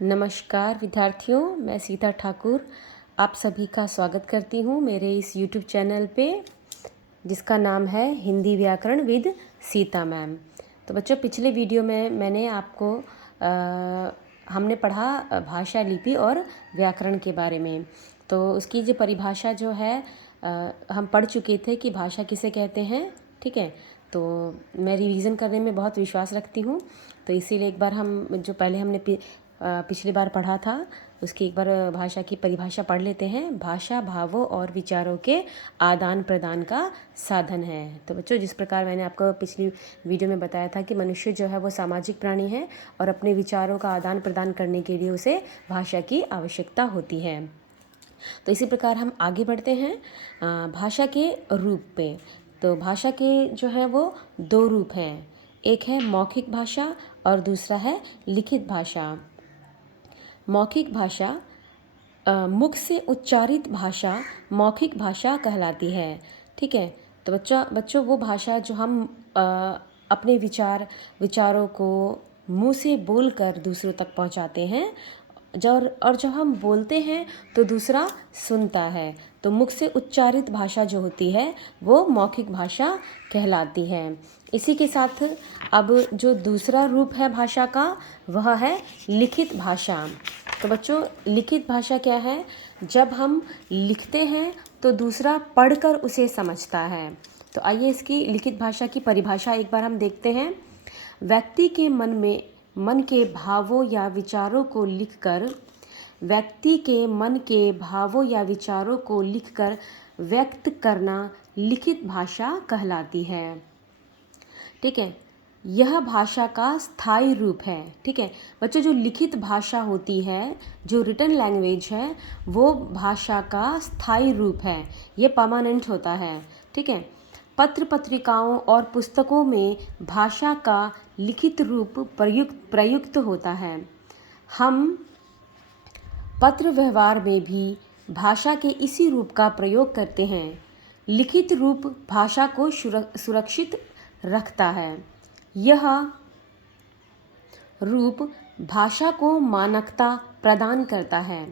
नमस्कार विद्यार्थियों, मैं सीता ठाकुर आप सभी का स्वागत करती हूँ मेरे इस YouTube चैनल पे जिसका नाम है हिंदी व्याकरण विद सीता मैम। तो बच्चों, पिछले वीडियो में मैंने आपको हमने पढ़ा भाषा, लिपि और व्याकरण के बारे में। तो उसकी जो परिभाषा जो है हम पढ़ चुके थे कि भाषा किसे कहते हैं। ठीक है, तो मैं रिवीज़न करने में बहुत विश्वास रखती हूँ, तो इसीलिए एक बार हम जो पहले हमने पिछली बार पढ़ा था उसकी एक बार भाषा की परिभाषा पढ़ लेते हैं। भाषा भावों और विचारों के आदान प्रदान का साधन है। तो बच्चों, जिस प्रकार मैंने आपको पिछली वीडियो में बताया था कि मनुष्य जो है वो सामाजिक प्राणी है और अपने विचारों का आदान प्रदान करने के लिए उसे भाषा की आवश्यकता होती है। तो इसी प्रकार हम आगे बढ़ते हैं भाषा के रूप पे। तो भाषा के जो है वो दो रूप हैं, एक है मौखिक भाषा और दूसरा है लिखित भाषा। मौखिक भाषा मुख से उच्चारित भाषा मौखिक भाषा कहलाती है। ठीक है, तो बच्चों वो भाषा जो हम अपने विचारों को मुंह से बोलकर दूसरों तक पहुंचाते हैं, और जब हम बोलते हैं तो दूसरा सुनता है, तो मुख से उच्चारित भाषा जो होती है वो मौखिक भाषा कहलाती है। इसी के साथ अब जो दूसरा रूप है भाषा का वह है लिखित भाषा। तो बच्चों, लिखित भाषा क्या है? जब हम लिखते हैं तो दूसरा पढ़कर उसे समझता है। तो आइए इसकी लिखित भाषा की परिभाषा एक बार हम देखते हैं। व्यक्ति के मन के भावों या विचारों को लिखकर व्यक्त करना लिखित भाषा कहलाती है। ठीक है, यह भाषा का स्थायी रूप है। ठीक है बच्चों, जो लिखित भाषा होती है, जो रिटन लैंग्वेज है, वो भाषा का स्थायी रूप है, ये परमानेंट होता है। ठीक है, पत्र पत्रिकाओं और पुस्तकों में भाषा का लिखित रूप प्रयुक्त होता है। हम पत्र व्यवहार में भी भाषा के इसी रूप का प्रयोग करते हैं। लिखित रूप भाषा को सुरक्षित रखता है। यह रूप भाषा को मानकता प्रदान करता है।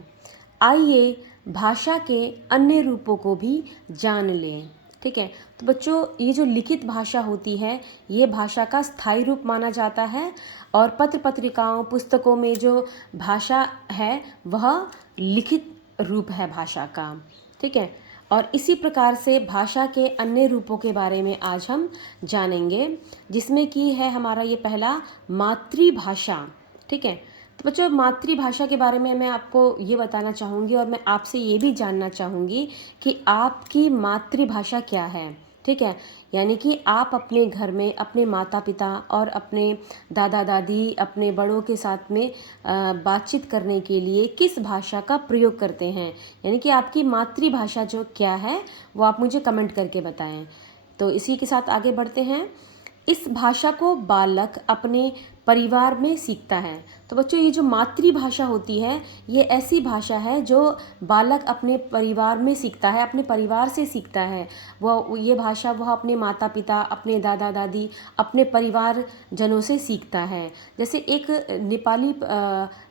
आइए भाषा के अन्य रूपों को भी जान लें। ठीक है, तो बच्चों, ये जो लिखित भाषा होती है ये भाषा का स्थायी रूप माना जाता है, और पत्र पत्रिकाओं पुस्तकों में जो भाषा है वह लिखित रूप है भाषा का। ठीक है, और इसी प्रकार से भाषा के अन्य रूपों के बारे में आज हम जानेंगे, जिसमें कि है हमारा ये पहला मातृभाषा। ठीक है, तो बच्चों, मातृभाषा के बारे में मैं आपको ये बताना चाहूँगी और मैं आपसे ये भी जानना चाहूँगी कि आपकी मातृभाषा क्या है। ठीक है, यानी कि आप अपने घर में अपने माता पिता और अपने दादा दादी, अपने बड़ों के साथ में बातचीत करने के लिए किस भाषा का प्रयोग करते हैं, यानी कि आपकी मातृभाषा जो क्या है वो आप मुझे कमेंट करके बताएं। तो इसी के साथ आगे बढ़ते हैं। इस भाषा को बालक अपने परिवार में सीखता है। तो बच्चों, ये जो मातृभाषा होती है ये ऐसी भाषा है जो बालक अपने परिवार में सीखता है, अपने परिवार से सीखता है। ये भाषा वह अपने माता पिता, अपने दादा दादी, अपने परिवार जनों से सीखता है। जैसे एक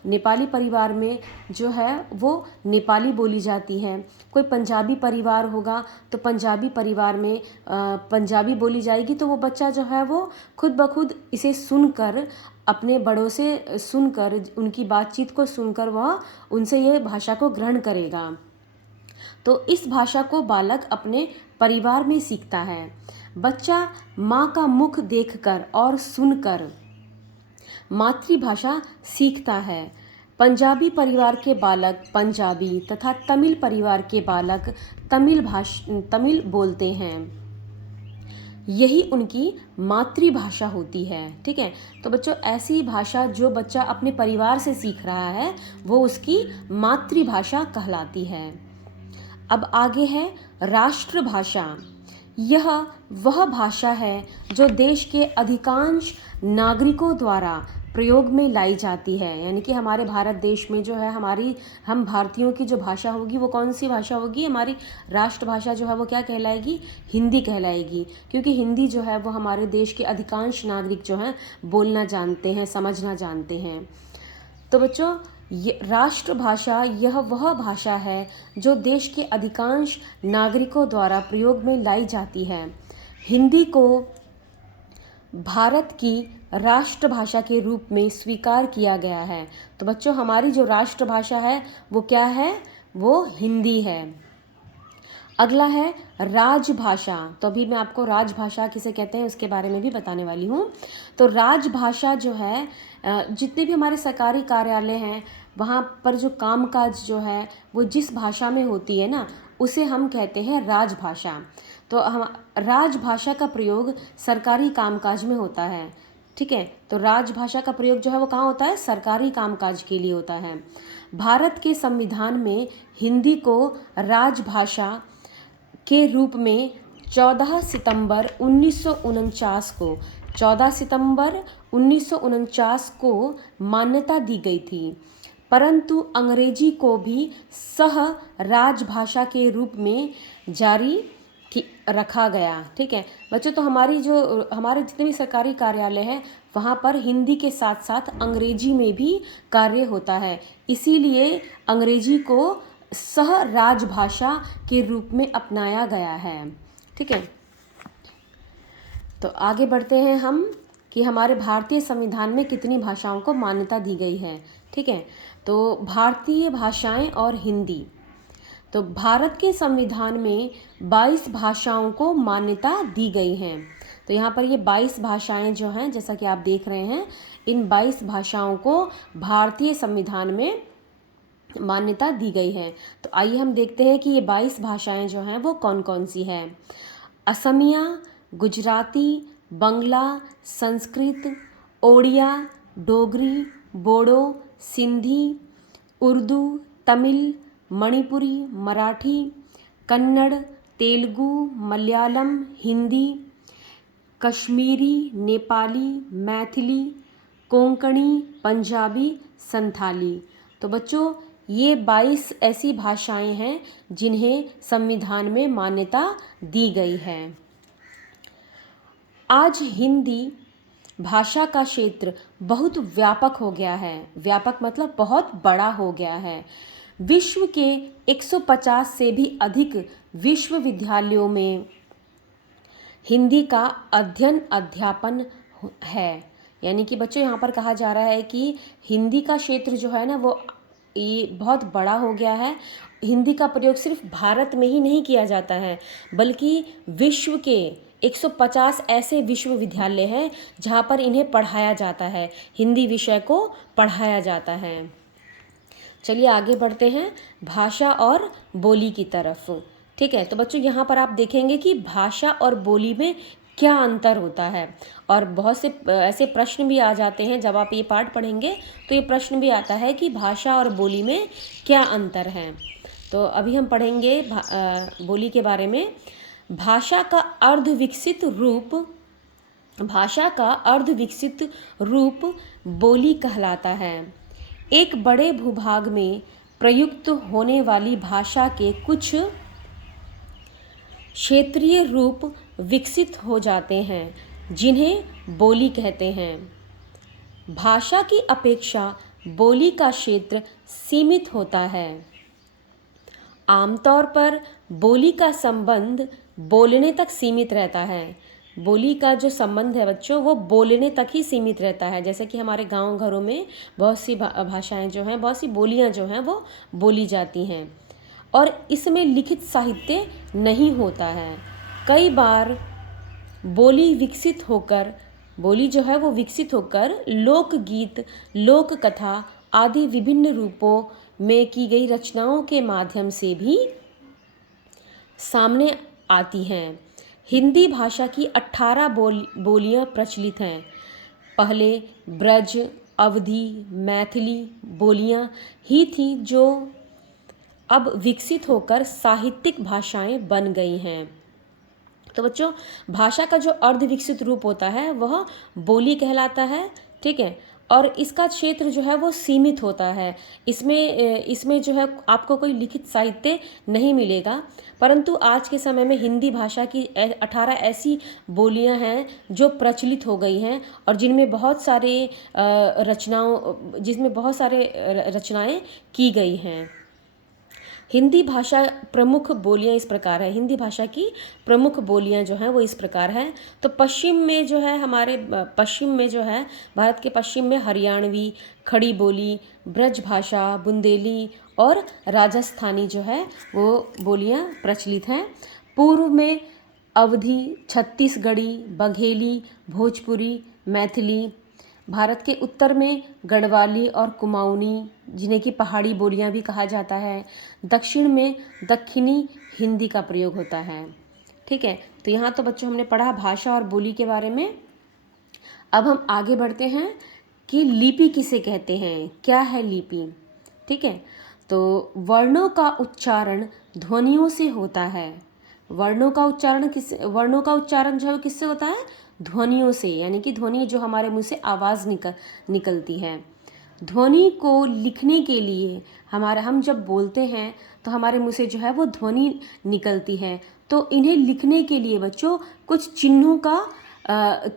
नेपाली परिवार में जो है वो नेपाली बोली जाती है। कोई पंजाबी परिवार होगा तो पंजाबी परिवार में पंजाबी बोली जाएगी, तो वो बच्चा जो है वो खुद ब खुद इसे सुनकर, अपने बड़ों से सुनकर, उनकी बातचीत को सुनकर वह उनसे ये भाषा को ग्रहण करेगा। तो इस भाषा को बालक अपने परिवार में सीखता है। बच्चा माँ का मुख देखकर और सुनकर मातृभाषा सीखता है। पंजाबी परिवार के बालक पंजाबी तथा तमिल परिवार के बालक तमिल बोलते हैं। यही उनकी मातृभाषा होती है। ठीक है, तो बच्चों, ऐसी भाषा जो बच्चा अपने परिवार से सीख रहा है वो उसकी मातृभाषा कहलाती है। अब आगे है राष्ट्रभाषा। यह वह भाषा है जो देश के अधिकांश नागरिकों द्वारा प्रयोग में लाई जाती है। यानी कि हमारे भारत देश में जो है हम भारतीयों की जो भाषा होगी वो कौन सी भाषा होगी? हमारी राष्ट्रभाषा जो है वो क्या कहलाएगी? हिंदी कहलाएगी, क्योंकि हिंदी जो है वो हमारे देश के अधिकांश नागरिक जो हैं बोलना जानते हैं, समझना जानते हैं। तो बच्चों, राष्ट्रभाषा यह वह भाषा है जो देश के अधिकांश नागरिकों द्वारा प्रयोग में लाई जाती है। हिंदी को भारत की राष्ट्रभाषा के रूप में स्वीकार किया गया है। तो बच्चों, हमारी जो राष्ट्रभाषा है वो क्या है? वो हिंदी है। अगला है राजभाषा। तो अभी मैं आपको राजभाषा किसे कहते हैं उसके बारे में भी बताने वाली हूँ। तो राजभाषा जो है, जितने भी हमारे सरकारी कार्यालय हैं वहाँ पर जो कामकाज जो है वो जिस भाषा में होती है ना, उसे हम कहते हैं राजभाषा। तो हम राजभाषा का प्रयोग सरकारी कामकाज में होता है। ठीक है, तो राजभाषा का प्रयोग जो है वो कहाँ होता है? सरकारी कामकाज के लिए होता है। भारत के संविधान में हिंदी को राजभाषा के रूप में 14 सितंबर 1949 को मान्यता दी गई थी, परंतु अंग्रेजी को भी सह राजभाषा के रूप में जारी रखा गया। ठीक है बच्चों, तो हमारे जितने भी सरकारी कार्यालय हैं वहाँ पर हिंदी के साथ साथ अंग्रेजी में भी कार्य होता है, इसीलिए अंग्रेजी को सह राजभाषा के रूप में अपनाया गया है। ठीक है, तो आगे बढ़ते हैं हम कि हमारे भारतीय संविधान में कितनी भाषाओं को मान्यता दी गई है। ठीक है, तो भारतीय भाषाएं और हिंदी। तो भारत के संविधान में 22 भाषाओं को मान्यता दी गई हैं। तो यहाँ पर ये 22 भाषाएं जो हैं, जैसा कि आप देख रहे हैं, इन 22 भाषाओं को भारतीय संविधान में मान्यता दी गई है। तो आइए हम देखते हैं कि ये 22 भाषाएं जो हैं वो कौन कौन सी हैं। असमिया, गुजराती, बंगला, संस्कृत, ओडिया, डोगरी, बोडो, सिंधी, उर्दू, तमिल, मणिपुरी, मराठी, कन्नड़, तेलुगु, मलयालम, हिंदी, कश्मीरी, नेपाली, मैथिली, कोंकणी, पंजाबी, संथाली। तो बच्चों, ये 22 ऐसी भाषाएं हैं जिन्हें संविधान में मान्यता दी गई है। आज हिंदी भाषा का क्षेत्र बहुत व्यापक हो गया है। व्यापक मतलब बहुत बड़ा हो गया है। विश्व के 150 से भी अधिक विश्वविद्यालयों में हिंदी का अध्यापन है। यानी कि बच्चों, यहाँ पर कहा जा रहा है कि हिंदी का क्षेत्र जो है ना वो ये बहुत बड़ा हो गया है। हिंदी का प्रयोग सिर्फ भारत में ही नहीं किया जाता है, बल्कि विश्व के 150 ऐसे विश्वविद्यालय हैं जहाँ पर इन्हें पढ़ाया जाता है, हिंदी विषय को पढ़ाया जाता है। चलिए आगे बढ़ते हैं भाषा और बोली की तरफ। ठीक है, तो बच्चों यहाँ पर आप देखेंगे कि भाषा और बोली में क्या अंतर होता है, और बहुत से ऐसे प्रश्न भी आ जाते हैं। जब आप ये पाठ पढ़ेंगे तो ये प्रश्न भी आता है कि भाषा और बोली में क्या अंतर है। तो अभी हम पढ़ेंगे बोली के बारे में। भाषा का अर्धविकसित रूप बोली कहलाता है। एक बड़े भूभाग में प्रयुक्त होने वाली भाषा के कुछ क्षेत्रीय रूप विकसित हो जाते हैं, जिन्हें बोली कहते हैं। भाषा की अपेक्षा बोली का क्षेत्र सीमित होता है। आमतौर पर बोली का संबंध बोलने तक सीमित रहता है। बोली का जो संबंध है बच्चों, वो बोलने तक ही सीमित रहता है। जैसे कि हमारे गांव घरों में बहुत सी भाषाएं जो हैं, बहुत सी बोलियां जो हैं वो बोली जाती हैं, और इसमें लिखित साहित्य नहीं होता है। कई बार बोली जो है वो विकसित होकर लोकगीत, लोक कथा आदि विभिन्न रूपों में की गई रचनाओं के माध्यम से भी सामने आती हैं। हिंदी भाषा की 18 बोलियां प्रचलित हैं। पहले ब्रज, अवधी, मैथिली बोलियां ही थी, जो अब विकसित होकर साहित्यिक भाषाएं बन गई हैं। तो बच्चों, भाषा का जो अर्धविकसित रूप होता है वह बोली कहलाता है। ठीक है, और इसका क्षेत्र जो है वो सीमित होता है। इसमें जो है आपको कोई लिखित साहित्य नहीं मिलेगा, परंतु आज के समय में हिंदी भाषा की 18 ऐसी बोलियां हैं जो प्रचलित हो गई हैं और जिनमें बहुत सारे रचनाएं की गई हैं। हिंदी भाषा प्रमुख बोलियां इस प्रकार है। हिंदी भाषा की प्रमुख बोलियां जो हैं वो इस प्रकार हैं। तो पश्चिम में जो है भारत के पश्चिम में हरियाणवी, खड़ी बोली, ब्रज भाषा, बुंदेली और राजस्थानी जो है वो बोलियां प्रचलित हैं। पूर्व में अवधी, छत्तीसगढ़ी, बघेली, भोजपुरी, मैथिली। भारत के उत्तर में गढ़वाली और कुमाऊनी, जिन्हें की पहाड़ी बोलियां भी कहा जाता है। दक्षिण में दक्षिणी हिंदी का प्रयोग होता है। ठीक है, तो यहाँ तो बच्चों हमने पढ़ा भाषा और बोली के बारे में। अब हम आगे बढ़ते हैं कि लिपि किसे कहते हैं, क्या है लिपि। ठीक है, तो वर्णों का उच्चारण ध्वनियों से होता है। वर्णों का उच्चारण जो है किससे होता है, ध्वनियों से, यानी कि ध्वनि जो हमारे मुंह से आवाज़ निकलती है। ध्वनि को लिखने के लिए हम जब बोलते हैं तो हमारे मुंह से जो है वो ध्वनि निकलती है। तो इन्हें लिखने के लिए बच्चों कुछ चिन्हों का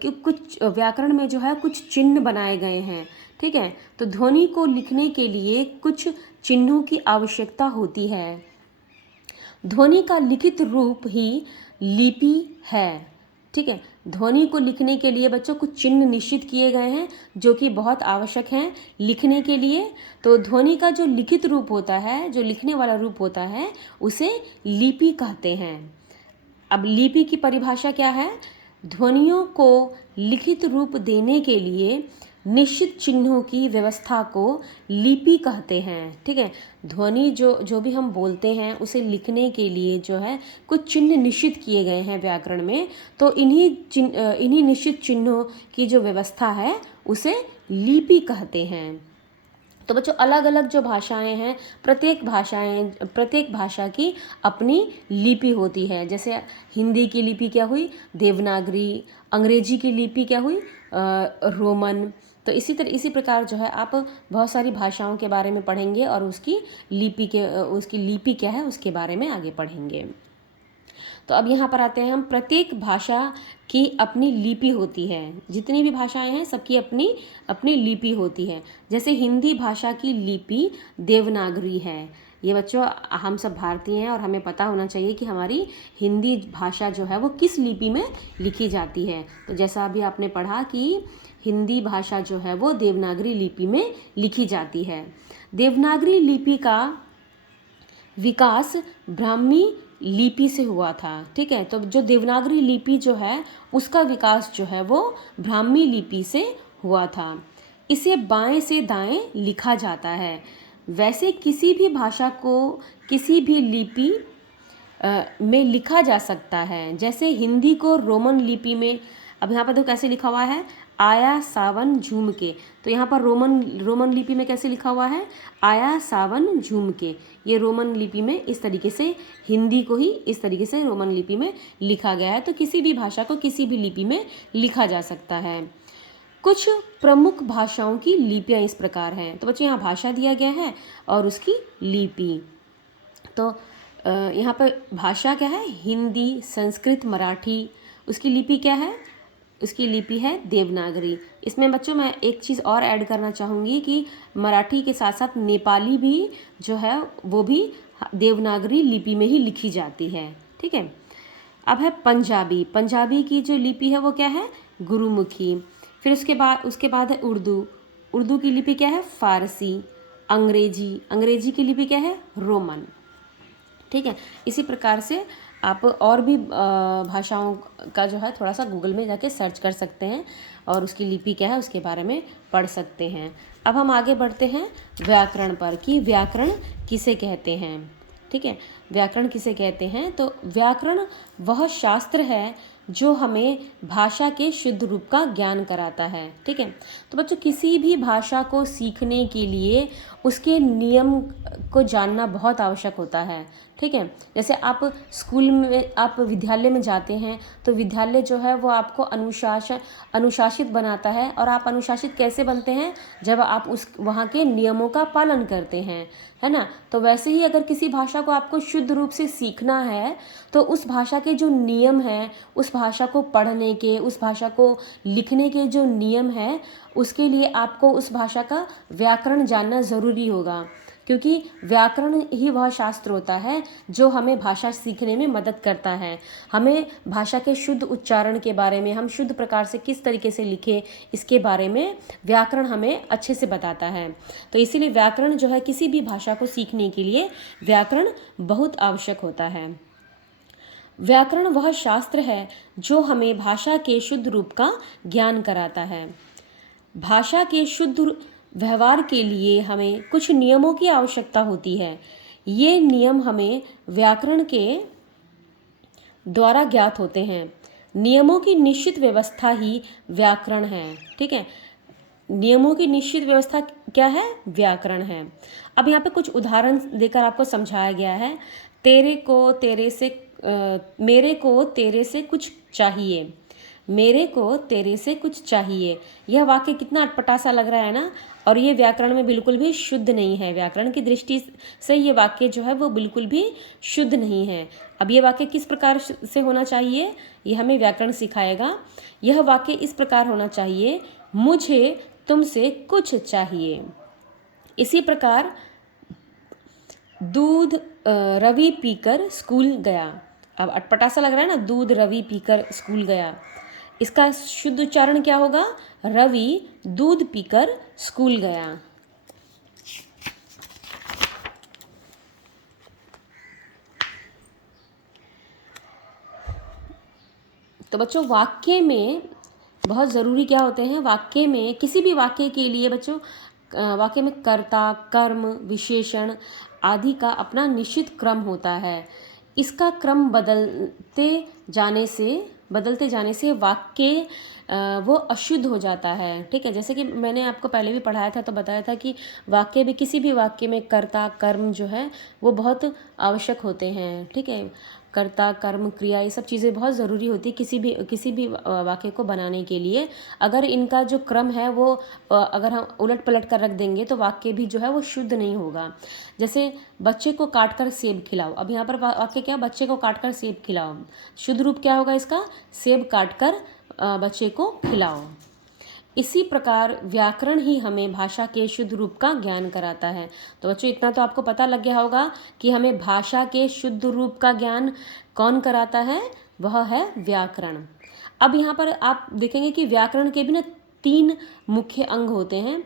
कुछ व्याकरण में जो है कुछ चिन्ह बनाए गए हैं। ठीक है, तो ध्वनि को लिखने के लिए कुछ चिन्हों की आवश्यकता होती है। ध्वनि का लिखित रूप ही लिपि है। ठीक है, ध्वनि को लिखने के लिए बच्चों कुछ चिन्ह निश्चित किए गए हैं जो कि बहुत आवश्यक हैं लिखने के लिए। तो ध्वनि का जो लिखित रूप होता है, जो लिखने वाला रूप होता है, उसे लिपि कहते हैं। अब लिपि की परिभाषा क्या है, ध्वनियों को लिखित रूप देने के लिए निश्चित चिन्हों की व्यवस्था को लिपि कहते हैं। ठीक है, ध्वनि जो भी हम बोलते हैं उसे लिखने के लिए जो है कुछ चिन्ह निश्चित किए गए हैं व्याकरण में। तो इन्हीं निश्चित चिन्हों की जो व्यवस्था है उसे लिपि कहते हैं। तो बच्चों अलग अलग जो भाषाएं हैं, प्रत्येक भाषा की अपनी लिपि होती है। जैसे हिंदी की लिपि क्या हुई, देवनागरी। अंग्रेजी की लिपि क्या हुई, रोमन। तो इसी प्रकार जो है आप बहुत सारी भाषाओं के बारे में पढ़ेंगे और उसकी लिपि क्या है उसके बारे में आगे पढ़ेंगे। तो अब यहाँ पर आते हैं हम, प्रत्येक भाषा की अपनी लिपि होती है। जितनी भी भाषाएं हैं सबकी अपनी अपनी लिपि होती है। जैसे हिंदी भाषा की लिपि देवनागरी है। ये बच्चों हम सब भारतीय हैं और हमें पता होना चाहिए कि हमारी हिंदी भाषा जो है वो किस लिपि में लिखी जाती है। तो जैसा अभी आपने पढ़ा कि हिंदी भाषा जो है वो देवनागरी लिपि में लिखी जाती है। देवनागरी लिपि का विकास ब्राह्मी लिपि से हुआ था। ठीक है, तो जो देवनागरी लिपि जो है उसका विकास जो है वो ब्राह्मी लिपि से हुआ था। इसे बाएं से दाएं लिखा जाता है। वैसे किसी भी भाषा को किसी भी लिपि में लिखा जा सकता है। जैसे हिंदी को रोमन लिपि में, अब यहाँ पर तो कैसे लिखा हुआ है, आया सावन झूम के। तो यहाँ पर रोमन लिपि में कैसे लिखा हुआ है, आया सावन झूम के। ये रोमन लिपि में इस तरीके से, हिंदी को ही इस तरीके से रोमन लिपि में लिखा गया है। तो किसी भी भाषा को किसी भी लिपि में लिखा जा सकता है। कुछ प्रमुख भाषाओं की लिपियाँ इस प्रकार हैं। तो बच्चों यहाँ भाषा दिया गया है और उसकी लिपि। तो यहाँ पर भाषा क्या है, हिंदी, संस्कृत, मराठी। उसकी लिपि क्या है, उसकी लिपि है देवनागरी। इसमें बच्चों मैं एक चीज़ और ऐड करना चाहूँगी कि मराठी के साथ साथ नेपाली भी जो है वो भी देवनागरी लिपि में ही लिखी जाती है। ठीक है, अब है पंजाबी की जो लिपि है वो क्या है, गुरुमुखी। फिर उसके बाद है उर्दू की लिपि क्या है, फारसी। अंग्रेजी की लिपि क्या है, रोमन। ठीक है, इसी प्रकार से आप और भी भाषाओं का जो है थोड़ा सा गूगल में जाके सर्च कर सकते हैं और उसकी लिपि क्या है उसके बारे में पढ़ सकते हैं। अब हम आगे बढ़ते हैं व्याकरण पर कि व्याकरण किसे कहते हैं। ठीक है, व्याकरण किसे कहते हैं, तो व्याकरण वह शास्त्र है जो हमें भाषा के शुद्ध रूप का ज्ञान कराता है। ठीक है, तो बच्चों किसी भी भाषा को सीखने के लिए उसके नियम को जानना बहुत आवश्यक होता है। ठीक है, जैसे आप स्कूल में, आप विद्यालय में जाते हैं तो विद्यालय जो है वो आपको अनुशासित बनाता है। और आप अनुशासित कैसे बनते हैं? जब आप उस वहाँ के नियमों का पालन करते हैं, है ना। तो वैसे ही अगर किसी भाषा को आपको शुद्ध रूप से सीखना है तो उस भाषा के जो नियम हैं, उस भाषा को पढ़ने के, उस भाषा को लिखने के जो नियम हैं, उसके लिए आपको उस भाषा का व्याकरण जानना ज़रूरी होगा। क्योंकि व्याकरण ही वह शास्त्र होता है जो हमें भाषा सीखने में मदद करता है। हमें भाषा के शुद्ध उच्चारण के बारे में, हम शुद्ध प्रकार से किस तरीके से लिखें, इसके बारे में व्याकरण हमें अच्छे से बताता है। तो इसीलिए व्याकरण जो है, किसी भी भाषा को सीखने के लिए व्याकरण बहुत आवश्यक होता है। व्याकरण वह शास्त्र है जो हमें भाषा के शुद्ध रूप का ज्ञान कराता है। भाषा के शुद्ध व्यवहार के लिए हमें कुछ नियमों की आवश्यकता होती है। ये नियम हमें व्याकरण के द्वारा ज्ञात होते हैं। नियमों की निश्चित व्यवस्था ही व्याकरण है। ठीक है, नियमों की निश्चित व्यवस्था क्या है? व्याकरण है। अब यहाँ पे कुछ उदाहरण देकर आपको समझाया गया है। मेरे को तेरे से कुछ चाहिए, मेरे को तेरे से कुछ चाहिए। यह वाक्य कितना अटपटा सा लग रहा है ना, और ये व्याकरण में बिल्कुल भी शुद्ध नहीं है। व्याकरण की दृष्टि से ये वाक्य जो है वो बिल्कुल भी शुद्ध नहीं है। अब ये वाक्य किस प्रकार से होना चाहिए, ये हमें व्याकरण सिखाएगा। यह वाक्य इस प्रकार होना चाहिए, मुझे तुमसे कुछ चाहिए। इसी प्रकार दूध रवि पीकर स्कूल गया। अब अटपटा सा लग रहा है ना, दूध रवि पीकर स्कूल गया। इसका शुद्ध उच्चारण क्या होगा? रवि दूध पीकर स्कूल गया। तो बच्चों, वाक्य में बहुत ज़रूरी क्या होते हैं? वाक्य में, किसी भी वाक्य के लिए बच्चों, वाक्य में कर्ता, कर्म, विशेषण आदि का अपना निश्चित क्रम होता है। इसका क्रम बदलते जाने से वाक्य वो अशुद्ध हो जाता है। ठीक है, जैसे कि मैंने आपको पहले भी पढ़ाया था तो बताया था कि वाक्य भी, किसी भी वाक्य में कर्ता, कर्म जो है वो बहुत आवश्यक होते हैं। ठीक है, कर्ता, कर्म, क्रिया, ये सब चीज़ें बहुत ज़रूरी होती है किसी भी वाक्य को बनाने के लिए। अगर इनका जो क्रम है वो अगर हम उलट पलट कर रख देंगे तो वाक्य भी जो है वो शुद्ध नहीं होगा। जैसे बच्चे को काटकर सेब खिलाओ। अब यहाँ पर वाक्य क्या? बच्चे को काटकर सेब खिलाओ। शुद्ध रूप क्या होगा इसका? सेब काटकर बच्चे को खिलाओ। इसी प्रकार व्याकरण ही हमें भाषा के शुद्ध रूप का ज्ञान कराता है। तो बच्चों, इतना तो आपको पता लग गया होगा कि हमें भाषा के शुद्ध रूप का ज्ञान कौन कराता है? वह है व्याकरण। अब यहाँ पर आप देखेंगे कि व्याकरण के भी ना 3 मुख्य अंग होते हैं।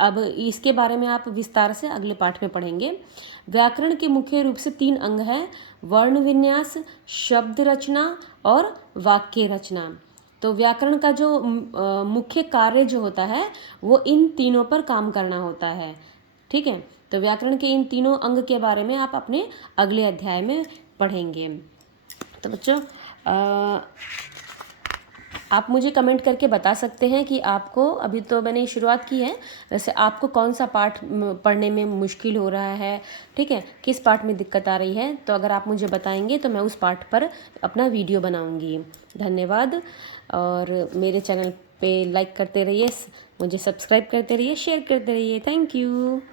अब इसके बारे में आप विस्तार से अगले पाठ में पढ़ेंगे। व्याकरण के मुख्य रूप से 3 अंग हैं: वर्ण विन्यास, शब्द रचना और वाक्य रचना। तो व्याकरण का जो मुख्य कार्य जो होता है वो इन तीनों पर काम करना होता है। ठीक है, तो व्याकरण के इन तीनों अंग के बारे में आप अपने अगले अध्याय में पढ़ेंगे। तो बच्चों, आप मुझे कमेंट करके बता सकते हैं कि आपको, अभी तो मैंने शुरुआत की है, वैसे आपको कौन सा पाठ पढ़ने में मुश्किल हो रहा है। ठीक है, किस पाठ में दिक्कत आ रही है। तो अगर आप मुझे बताएंगे तो मैं उस पाठ पर अपना वीडियो बनाऊंगी। धन्यवाद। और मेरे चैनल पे लाइक करते रहिए, मुझे सब्सक्राइब करते रहिए, शेयर करते रहिए। Thank you.